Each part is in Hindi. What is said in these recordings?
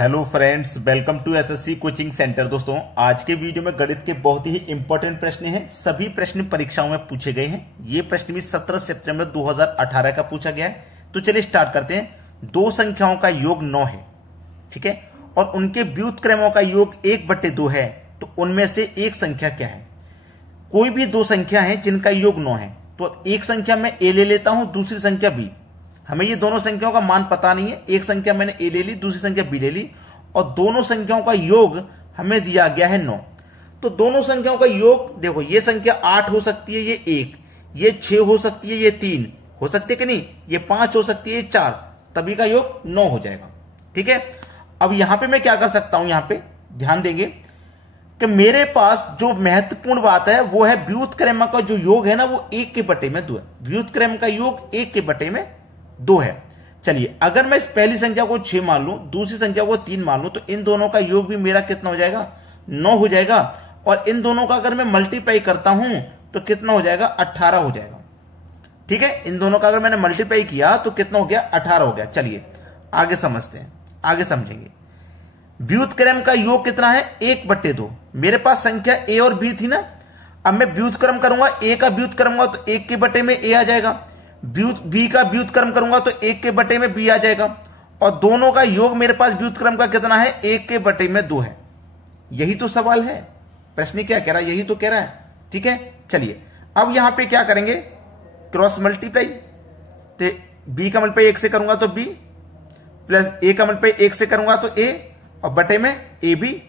Hello friends, welcome to SSC coaching centre. दोस्तों, आज के वीडियो में गणित के बहुत ही इंपॉर्टेंट प्रश्न हैं। सभी प्रश्न परीक्षाओं में पूछे गए हैं। ये प्रश्न भी 17 सितंबर 2018 का पूछा गया है। तो चलिए स्टार्ट करते हैं। दो संख्याओं का योग 9 है, ठीक है, और उनके व्युत्क्रमों का योग 1/2 है। तो उनमें से एक संख्या क्या है? कोई भी दो संख्या है जिनका योग 9 है, तो एक संख्या मैं ए ले लेता हूं, दूसरी संख्या बी। हमें ये दोनों संख्याओं का मान पता नहीं है। एक संख्या मैंने ए ले ली, दूसरी संख्या बी ले ली, और दोनों संख्याओं का योग हमें दिया गया है 9। तो दोनों संख्याओं का योग देखो, ये संख्या 8 हो सकती है, ये 1, ये 6 हो सकती है, ये 3 हो सकती है कि नहीं, ये 5 हो सकती है, ये 4, तभी का योग 9 हो जाएगा। ठीक है, अब यहां पे मैं क्या कर सकता हूं, यहां पे ध्यान देंगे कि मेरे पास जो महत्वपूर्ण बात है वो है व्युत्क्रम का जो योग है ना, वो 1/2 है। व्युत्क्रम का योग 1/2 है। चलिए, अगर मैं इस पहली संख्या को 6 मान लूं, दूसरी संख्या को 3 मान लूं, तो इन दोनों का योग भी मेरा कितना हो जाएगा? 9 हो जाएगा। और इन दोनों का अगर मैं मल्टीप्लाई करता हूं तो कितना हो जाएगा? 18 हो जाएगा। ठीक है, इन दोनों का अगर मैंने मल्टीप्लाई किया तो कितना हो गया? 18 हो गया। चलिए आगे समझते हैं, आगे समझेंगे। व्युत्क्रम का योग कितना है? 1/2। मेरे पास संख्या ए और बी थी ना, अब मैं व्युत्क्रम करूंगा, ए का व्युत्क्रम करूंगा तो 1/2 में ए आ जाएगा, बी का व्युत्क्रम करूंगा तो 1/2 में बी आ जाएगा, और दोनों का योग मेरे पास व्युत्क्रम का कितना है? 1/2 है। यही तो सवाल है। प्रश्न क्या कह रहा है? यही तो कह रहा है। ठीक है, चलिए अब यहां पे क्या करेंगे? Cross multiply. तो बी का मल्टीप्लाई 1 से करूंगा तो बी, प्लस ए का मल्टीप्लाई 1 से करूंगा तो ए, और बटे में ए बी,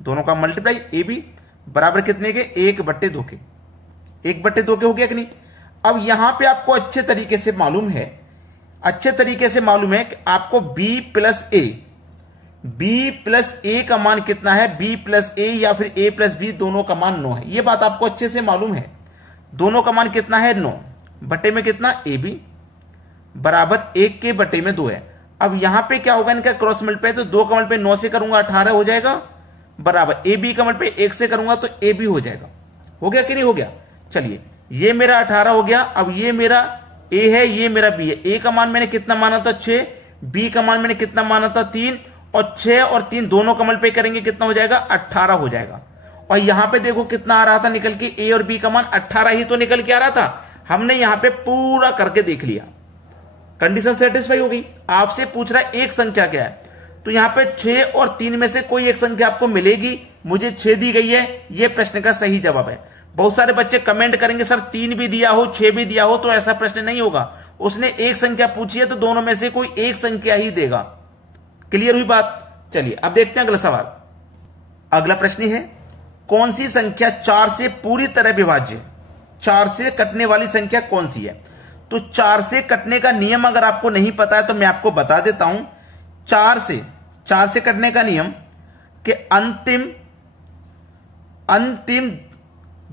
दोनों का मल्टीप्लाई ए बी बराबर कितने के? 1/2 के। 1/2 के हो गया कि नहीं? अब यहां पे आपको अच्छे तरीके से मालूम है, कि आपको b प्लस ए का मान कितना है? b प्लस ए या फिर a प्लस बी, दोनों का मान 9 है। यह बात आपको अच्छे से मालूम है। दोनों का मान कितना है? 9 बटे में कितना? ab बराबर 1/2 है। अब यहां पे क्या होगा? इनका क्रॉस मल्टीप्लाई, तो 2 का मल्टीप्लाई 9 से करूंगा 18 हो जाएगा, बराबर ab का मल्टीप्लाई 1 से करूंगा तो ab हो जाएगा। हो गया कि नहीं हो गया? चलिए, ये मेरा 18 हो गया। अब ये मेरा a है, ये मेरा b है। a का मान मैंने कितना माना था? 6। b का मान मैंने कितना माना था? 3। और 6 और 3 दोनों का मल्टीप्लाई करेंगे, कितना हो जाएगा? 18 हो जाएगा। और यहां पे देखो कितना आ रहा था निकल के, a और b का मान 18 ही तो निकल के आ रहा था। हमने यहां पे पूरा करके देख लिया, कंडीशन सेटिस्फाई हो गई। आपसे पूछ रहा है एक संख्या क्या है, तो यहां पे 6 और 3 में से कोई एक संख्या आपको मिलेगी। मुझे 6 दी गई है, यह प्रश्न का सही जवाब है। बहुत सारे बच्चे कमेंट करेंगे सर 3 भी दिया हो 6 भी दिया हो, तो ऐसा प्रश्न नहीं होगा। उसने एक संख्या पूछी है तो दोनों में से कोई एक संख्या ही देगा। क्लियर हुई बात? चलिए अब देखते हैं अगला सवाल। अगला प्रश्न है, कौन सी संख्या 4 से पूरी तरह विभाज्य? 4 से कटने वाली संख्या कौन सी है? तो 4 से कटने का नियम अगर आपको नहीं पता है तो मैं आपको बता देता हूं। 4 से कटने का नियम कि अंतिम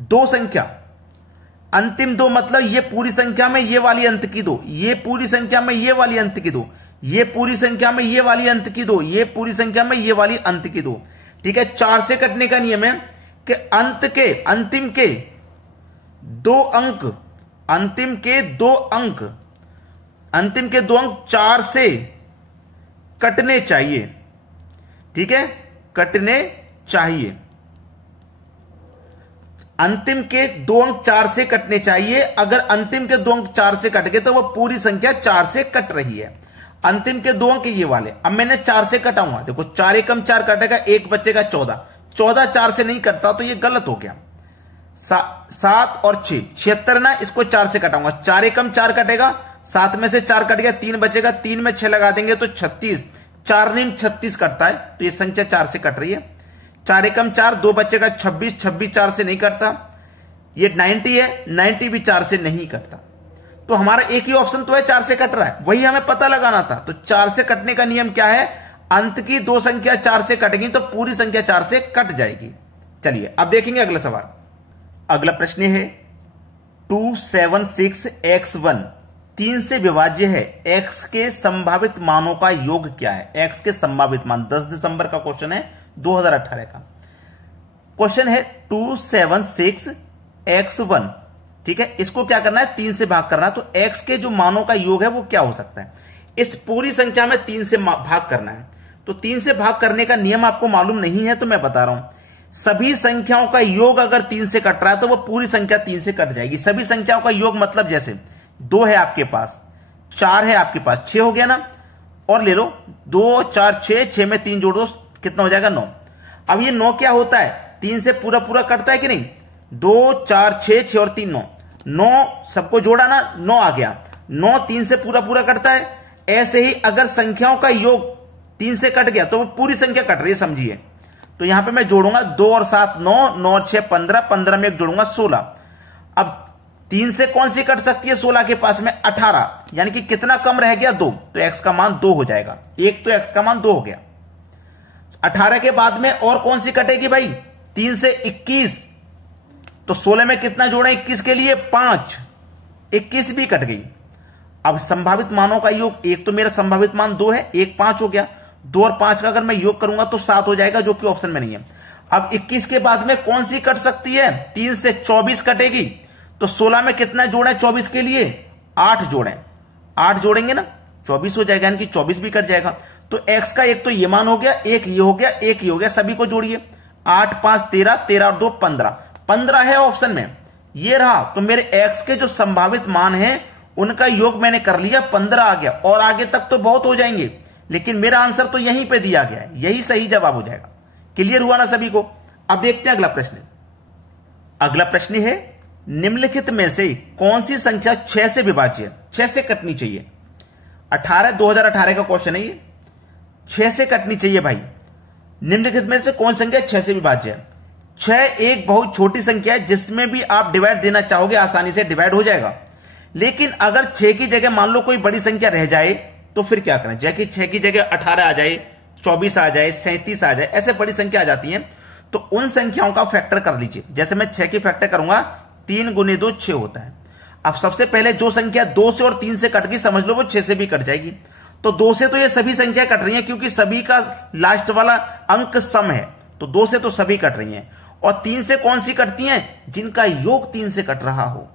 दो संख्या, अंतिम दो मतलब ये पूरी संख्या में ये वाली अंत की दो, ये पूरी संख्या में ये वाली अंत की दो, ये पूरी संख्या में ये वाली अंत की दो, ये पूरी संख्या में ये वाली अंत की दो। ठीक है, 4 से कटने का नियम है कि अंतिम के दो अंक 4 से कटने चाहिए। ठीक है, कटने चाहिए। अंतिम के 2 अंक 4 से कटने चाहिए। अगर अंतिम के 2 अंक 4 से कट गए तो वह पूरी संख्या 4 से कट रही है। अंतिम के 2 अंक ये वाले, अब मैंने 4 से कटाऊंगा, देखो 4 एकम 4 कटेगा, 1 बचेगा 14। 14 4 से नहीं कटता तो ये गलत हो गया। 7 और 6, 76 ना, इसको 4 से कटाऊंगा, 4 एकम 4 कटेगा, 7 में से 4 कट गया, 3 बचेगा, 3 में 6 लगा देंगे तो 36, 4 नीम 36 कटता है, तो ये संख्या 4 से कट रही है। 4 एकम 4, 2 बचेगा 26, 26 4 से नहीं कटता। ये 90 है, 90 भी 4 से नहीं कटता। तो हमारा एक ही ऑप्शन तो है 4 से कट रहा है, वही हमें पता लगाना था। तो 4 से कटने का नियम क्या है? अंत की दो संख्या 4 से कटेगी तो पूरी संख्या 4 से कट जाएगी। चलिए अब देखेंगे अगला सवाल। अगला प्रश्न है 276x1 3 से विभाज्य है, x के संभावित मानों का योग क्या है? x के संभावित मान, 10 दिसंबर का क्वेश्चन है, 2018 का क्वेश्चन है। 276x1, ठीक है, इसको क्या करना है? 3 से भाग करना है। तो x के जो मानों का योग है वो क्या हो सकता है? इस पूरी संख्या में 3 से भाग करना है। तो 3 से भाग करने का नियम आपको मालूम नहीं है तो मैं बता रहा हूं। सभी संख्याओं का योग अगर 3 से कट रहा है तो वो पूरी संख्या 3 से कट जाएगी। सभी संख्याओं का योग मतलब जैसे 2 है आपके पास, 4 है आपके पास, 6 हो गया ना, और ले लो 2 4 6, 6 में 3 जोड़ दो, कितना हो जाएगा 9। अब ये 9 क्या होता है, 3 से पूरा पूरा कटता है कि नहीं, 2 4 6, 6 और 3 9, 9 सबको जोड़ा ना, 9 आ गया, 9 3 से पूरा पूरा कटता है। ऐसे ही अगर संख्याओं का योग 3 से कट गया तो वो पूरी संख्या कट रही है, समझिए। तो यहां पे मैं जोड़ूंगा 2 और 7 9, 9 और 6 15, 15 में एक जोड़ूंगा 16। अब 3 से कौन सी कट सकती है 16 के पास में, 18, यानी कि कितना कम रह गया 2, तो x का मान 2 हो जाएगा। एक तो x का मान 2 हो गया। 18 के बाद में और कौन सी कटेगी भाई, 3 से 21, तो 16 में कितना जोड़े 21 के लिए 5, 21 भी कट गई। अब संभावित मानों का योग, एक तो मेरा संभावित मान 2 है, एक 5 हो गया, 2 और 5 का अगर मैं योग करूंगा तो 7 हो जाएगा, जो कि ऑप्शन में नहीं है। अब 21 के बाद में कौन सी कट सकती है, 3 से 24 कटेगी, तो 16 में कितना जोड़े 24 के लिए, 8 जोड़े, 8 जोड़ेंगे ना 24 हो जाएगा, यानी कि 24 भी कट जाएगा। तो x का एक तो ये मान हो गया, एक ये हो गया, एक ये हो गया, सभी को जोड़िए, 8 5 13, 13 और 2 15, 15 है ऑप्शन में, ये रहा। तो मेरे x के जो संभावित मान है उनका योग मैंने कर लिया, 15 आ गया, और आगे तक तो बहुत हो जाएंगे, लेकिन मेरा आंसर तो यहीं पे दिया गया है, यही सही जवाब हो जाएगा। क्लियर हुआ ना सभी को। अब देखते हैं अगला प्रश्न। अगला प्रश्न है, निम्नलिखित में से कौन सी संख्या 6 से विभाज्य, 6 से कटनी चाहिए। 18 2018 का क्वेश्चन है ये, 6 से कटनी चाहिए भाई। निम्नलिखित में से कौन संख्या 6 से विभाज्य है। 6 एक बहुत छोटी संख्या है जिसमें भी आप डिवाइड देना चाहोगे आसानी से डिवाइड हो जाएगा, लेकिन अगर 6 की जगह मान लो कोई बड़ी संख्या रह जाए तो फिर क्या करें, जैसे 6 की जगह 18 आ जाए, 24 आ जाए, 37 आ जाए, ऐसे बड़ी संख्या आ जाती है, तो उन संख्याओं का फैक्टर कर लीजिए। जैसे मैं 6 की फैक्टर करूंगा, 3 गुने 2 6 होता है। अब सबसे पहले जो संख्या 2 से और 3 से कट गई, समझ लो वो 6 से भी कट जाएगी। तो 2 से तो ये सभी संख्या कट रही है, क्योंकि सभी का लास्ट वाला अंक सम है, तो 2 से तो सभी कट रही हैं। और 3 से कौन सी कटती हैं, जिनका योग 3 से कट रहा हो।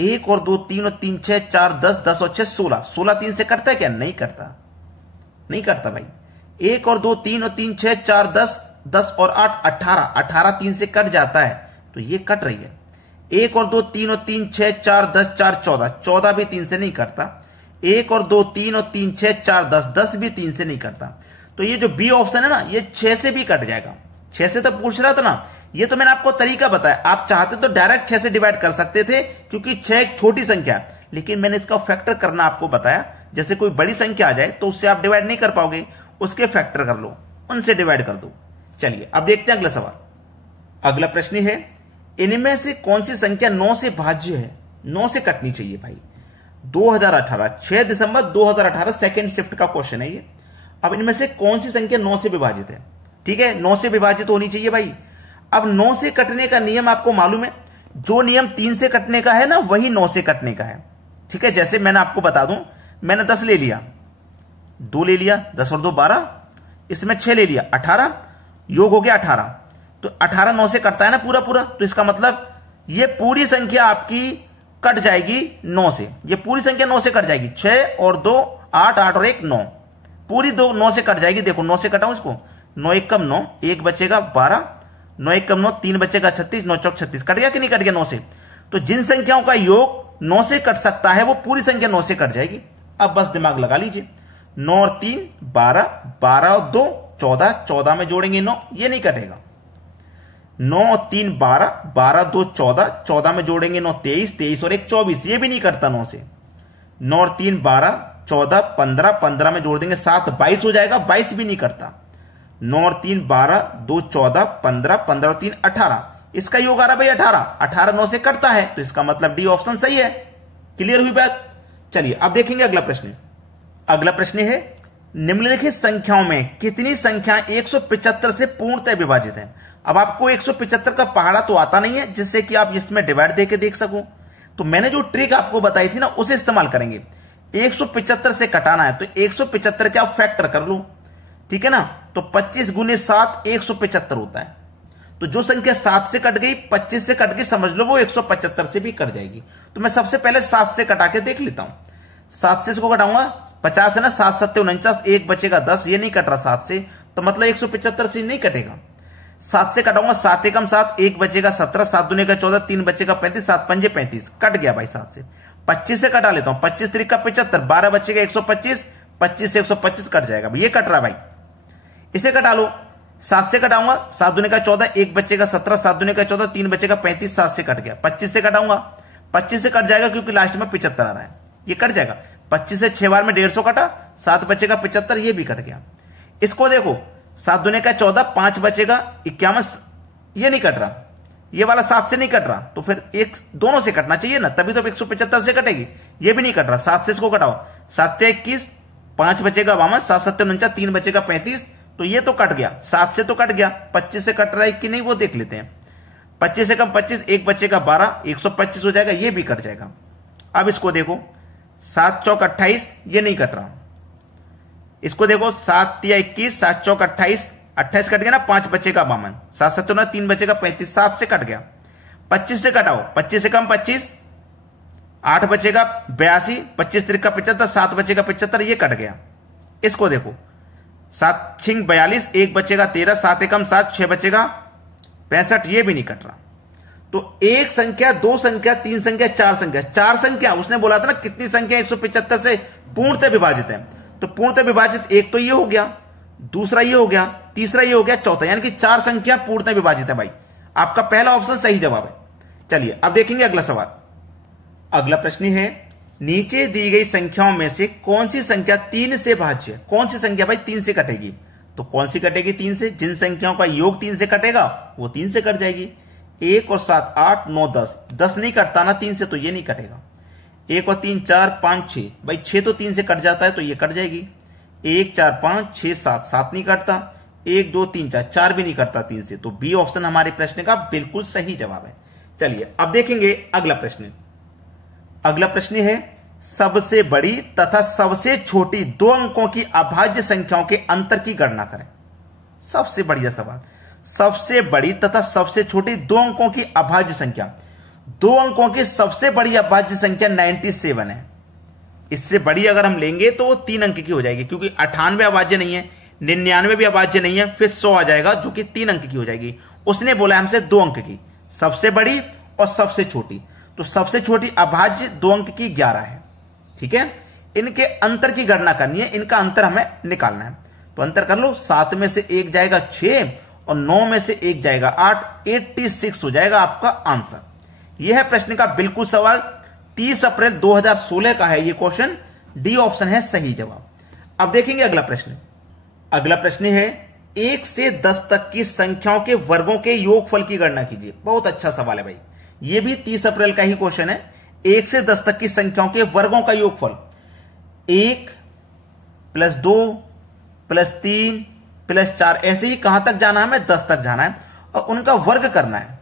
1 और 2 3 और 3 6 4 10, 10 और 6 16, 16 3 से कटता है क्या, नहीं करता, नहीं करता भाई। 1 और 2 3 और 3 6 4 10, 10 और 8 18, 18 3 से कट जाता है, तो ये कट रही है। 1 और 2 3 और 3 6 4 10 4 14, 14 भी 3 से नहीं कटता। 1 और 2 3 और 3 6 4 10, 10 भी 3 से नहीं कटता। तो ये जो बी ऑप्शन है ना, ये 6 से भी कट जाएगा। 6 से तो पूछ रहा था ना, ये तो मैंने आपको तरीका बताया। आप चाहते तो डायरेक्ट 6 से डिवाइड कर सकते थे, क्योंकि 6 एक छोटी संख्या है, लेकिन मैंने इसका फैक्टर करना आपको बताया। जैसे कोई बड़ी संख्या आ जाए तो उससे आप डिवाइड नहीं कर पाओगे, उसके फैक्टर कर लो, उनसे डिवाइड कर दो। चलिए अब देखते हैं अगला सवाल। अगला प्रश्न है, इनमें से कौन सी संख्या 9 से भाज्य है, 9 से कटनी चाहिए भाई। 2018 6 दिसंबर 2018 सेकेंड शिफ्ट का क्वेश्चन है ये। अब इनमें से कौन सी संख्या 9 से विभाजित है, ठीक है, 9 से विभाजित होनी चाहिए भाई। अब 9 से कटने का नियम आपको मालूम है, जो नियम 3 से कटने का है ना, वही 9 से कटने का है, ठीक है। जैसे मैंने आपको बता दूं, मैंने 10 ले लिया, 2 ले लिया, 10 और 2 12, इसमें 6 ले लिया, 18, योग हो गया 18, तो 18 9 से कटता है ना पूरा पूरा, तो इसका मतलब ये पूरी संख्या आपकी कट जाएगी 9 से, ये पूरी संख्या 9 से कट जाएगी। 6 और 2 8, 8 और 1 9, पूरी 9 से कट जाएगी। देखो 9 से कटाऊं इसको, 9 1 कम 9, 1 बचेगा 12, 9 1 कम 9, 3 बचेगा 36, 9 चौक 36, कट गया कि नहीं कट गया 9 से। तो जिन संख्याओं का योग 9 से कट सकता है वो पूरी संख्या 9 से कट जाएगी। अब बस दिमाग लगा लीजिए, 9 और 3 12, 12 और 2 14, 14 में जोड़ेंगे 9, ये नहीं कटेगा। 9 और 3 12, 12 2 14, 14 में जोड़ेंगे 9 23, 23 और 1 24, ये भी नहीं कटता 9 से। 9 और 3 12, 14 15, 15 में जोड़ देंगे 7 22 हो जाएगा, 22 भी नहीं करता। 9 और 3 12, 2 14, 15, 15 और 3 18, इसका योग आ रहा भाई 18, 18 9 से कटता है, तो इसका मतलब डी ऑप्शन सही है। क्लियर हुई बात। चलिए अब देखेंगे अगला प्रश्न। अगला प्रश्न है, निम्नलिखित संख्याओं में कितनी संख्या 175 से पूर्णतः विभाजित है। अब आपको 175 का पहाड़ा तो आता नहीं है जिससे कि आप इसमें डिवाइड देके देख सको, तो मैंने जो ट्रिक आपको बताई थी ना, उसे इस्तेमाल करेंगे। 175 से कटाना है तो 175 के आप फैक्टर कर लो, ठीक है ना। तो 25 गुने 7 175 होता है। तो जो संख्या 7 से कट गई, 25 से कट गई, समझ लो वो 175 से भी कट जाएगी। तो मैं सबसे पहले 7 से कटा के देख लेता हूं। 7 से इसको घटाऊंगा 50 है ना, 7 7 49, 1 बचेगा 10, ये नहीं कट रहा 7 से, तो मतलब 175 से नहीं कटेगा। 7 से कटाऊंगा, 7 एकम 7, 1 बचेगा 17, 7 दूने का 14, 3 बचेगा 35, 7 पंजे 35, कट गया भाई 7 से। 25 से कटा लेता हूं, 25 3 का 75, 12 बचेगा 125, 25 से 125 कट जाएगा, ये कट रहा भाई। इसे कटा लो, 7 से कटाऊंगा, 7 दूने का 14, 1 बचेगा 17, 7 दूने का 14, 3 बचेगा 35, 7 से कट गया। 25 से कटाऊंगा, 25 से कट जाएगा क्योंकि लास्ट में 75 आ रहा है, ये कट जाएगा। 25 से 6 बार में 150 कटा, 7 बचेगा 75, ये भी कट गया। इसको देखो, 7 दूने का 14, 5 बचेगा 51, ये नहीं कट रहा, ये वाला 7 से नहीं कट रहा, तो फिर एक दोनों से कटना चाहिए ना, तभी तो 175 से कटेगी, ये भी नहीं कट रहा। 7 से इसको कटाओ, 7 से 21, 5 बचेगा 52, 7 7 49, 3 बचेगा 35, तो ये तो कट गया, 7 से तो कट गया। 25 से कट रहा है कि नहीं वो देख लेते हैं। 25 से कम 25, 1 बचेगा 12, 125 हो जाएगा, ये भी कट जाएगा। अब इसको देखो, 7 चौक 28, ये नहीं कट रहा। इसको देखो, 7 या 21, 7 चौक 28, 28 कट गया ना, 5 बचेगा 52, 7 7 49, 3 बचेगा 35, 7 से कट गया। 25 से कटाओ, 25 से कम 25, 8 बचेगा 82, 25 3 का 75, 7 बचेगा 75, ये कट गया। इसको देखो, 7 6 42, 1 बचेगा 13, 7 एकम 7, 6 बचेगा 65, ये भी नहीं कट रहा। तो 1 संख्या, 2 संख्या, 3 संख्या, 4 संख्या, 4 संख्या, उसने बोला था ना कितनी संख्या 175 से पूर्णतः विभाजित है, तो पूर्णतः विभाजित एक तो ये हो गया, दूसरा ये हो गया, तीसरा ये हो गया, चौथा, यानी कि 4 संख्या पूर्णतः विभाजित है भाई। आपका पहला ऑप्शन सही जवाब है। चलिए अब देखेंगे अगला सवाल। अगला प्रश्न है, नीचे दी गई संख्याओं में से कौन सी संख्या 3 से भाज्य है? कौन सी संख्या भाई 3 से कटेगी? तो कौन सी कटेगी 3 से? जिन संख्याओं का योग 3 से कटेगा वो 3 से कट जाएगी। 1 और 7 8 9 10, 10 नहीं कटता ना 3 से, तो ये नहीं कटेगा। 1 और 3 4 5 6, भाई 6 तो 3 से कट जाता है, तो ये कट जाएगी। 1 4 5 6 7, 7 नहीं कटता। 1 2 3 4, 4 भी नहीं कटता 3 से, तो बी ऑप्शन हमारे प्रश्न का बिल्कुल सही जवाब है। चलिए अब देखेंगे अगला प्रश्न। अगला प्रश्न है, सबसे बड़ी तथा सबसे छोटी 2 अंकों की अभाज्य संख्याओं के अंतर की गणना करें। सबसे बढ़िया सवाल। सबसे बड़ी तथा सबसे छोटी 2 अंकों की अभाज्य संख्या। 2 अंकों की सबसे बड़ी अभाज्य संख्या 97 है। इससे बड़ी अगर हम लेंगे तो वो 3 अंक की हो जाएगी, क्योंकि 98 अभाज्य नहीं है, 99 भी अभाज्य नहीं है, फिर 100 आ जाएगा जो कि 3 अंक की हो जाएगी। उसने बोला हमसे 2 अंक की, सबसे बड़ी और सबसे छोटी। तो सबसे छोटी अभाज्य 2 अंक की 11 है, ठीक है। इनके अंतर की गणना करनी है, इनका अंतर हमें निकालना है। तो अंतर कर लो, 7 में से 1 जाएगा 6 और 9 में से 1 जाएगा 8, 86 हो जाएगा आपका आंसर। यह है प्रश्न का बिल्कुल सवाल। 30 अप्रैल 2016 का है ये क्वेश्चन। डी ऑप्शन है सही जवाब। अब देखेंगे अगला प्रश्न। अगला प्रश्न है, 1 से 10 तक की संख्याओं के वर्गों के योगफल की गणना कीजिए। बहुत अच्छा सवाल है भाई, ये भी 30 अप्रैल का ही क्वेश्चन है। 1 से 10 तक की संख्याओं के वर्गों का योगफल 1 + 2 + 3 + 4, ऐसे ही कहां तक जाना है, हमें 10 तक जाना है और उनका वर्ग करना है।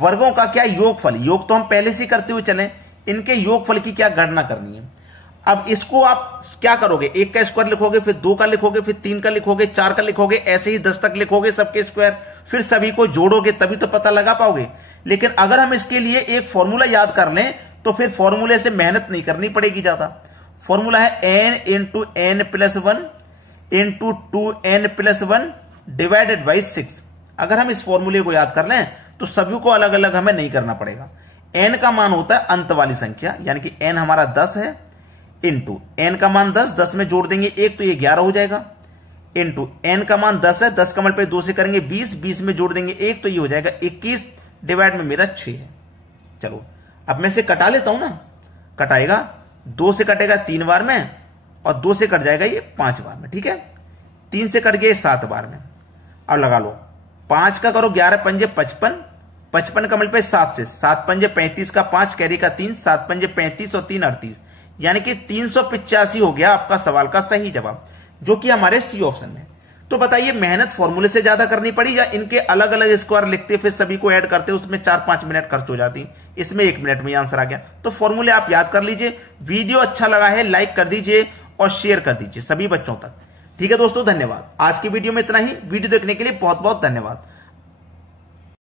वर्गों का क्या योगफल, योग तो हम पहले से करते हुए चले, इनके योगफल की क्या गणना करनी है। अब इसको आप क्या करोगे, 1 का स्क्वायर लिखोगे, फिर 2 का लिखोगे, फिर 3 का लिखोगे, 4 का लिखोगे, ऐसे ही 10 तक लिखोगे सबके स्क्वायर, फिर सभी को जोड़ोगे तभी तो पता लगा पाओगे। लेकिन अगर हम इसके लिए एक फॉर्मूला याद कर लें तो फिर फॉर्मूले से मेहनत नहीं करनी पड़ेगी ज्यादा। फॉर्मूला है n × n + 1 × 2n + 1 / 6। अगर हम इस फॉर्मूले को याद कर लें तो सभी को अलग अलग हमें नहीं करना पड़ेगा। n का मान होता है अंत वाली संख्या, यानी कि n हमारा 10 है, इंटू n का मान 10, 10 में जोड़ देंगे 1 तो ये 11 हो जाएगा, इंटू n का मान 10 है, 10 का मल्टीप्लाई 2 से करेंगे 20, 20 में जोड़ देंगे 1 तो ये हो जाएगा 21, डिवाइड में मेरा 6 है। चलो अब मैं इसे कटा लेता हूं ना, कटाएगा 2 से कटेगा 3 बार में और 2 से कट जाएगा ये 5 बार में, ठीक है। 3 से कट गया 7 बार में। अब लगा लो, 5 का करो 11 पंजे 55, 55 का मल्टीप्लाई 7 से, 7 पंजे 35 का 5 कैरी का 3, 7 पंजे 35 और 3 38, यानी कि 385 हो गया आपका सवाल का सही जवाब, जो कि हमारे सी ऑप्शन में। तो बताइए मेहनत फॉर्मूले से ज्यादा करनी पड़ी या इनके अलग अलग स्क्वायर लिखते फिर सभी को ऐड करते उसमें 4-5 मिनट खर्च हो जाती, इसमें 1 मिनट में आंसर आ गया। तो फॉर्मूले आप याद कर लीजिए। वीडियो अच्छा लगा है लाइक कर दीजिए और शेयर कर दीजिए सभी बच्चों तक, ठीक है दोस्तों। धन्यवाद। आज की वीडियो में इतना ही। वीडियो देखने के लिए बहुत बहुत धन्यवाद।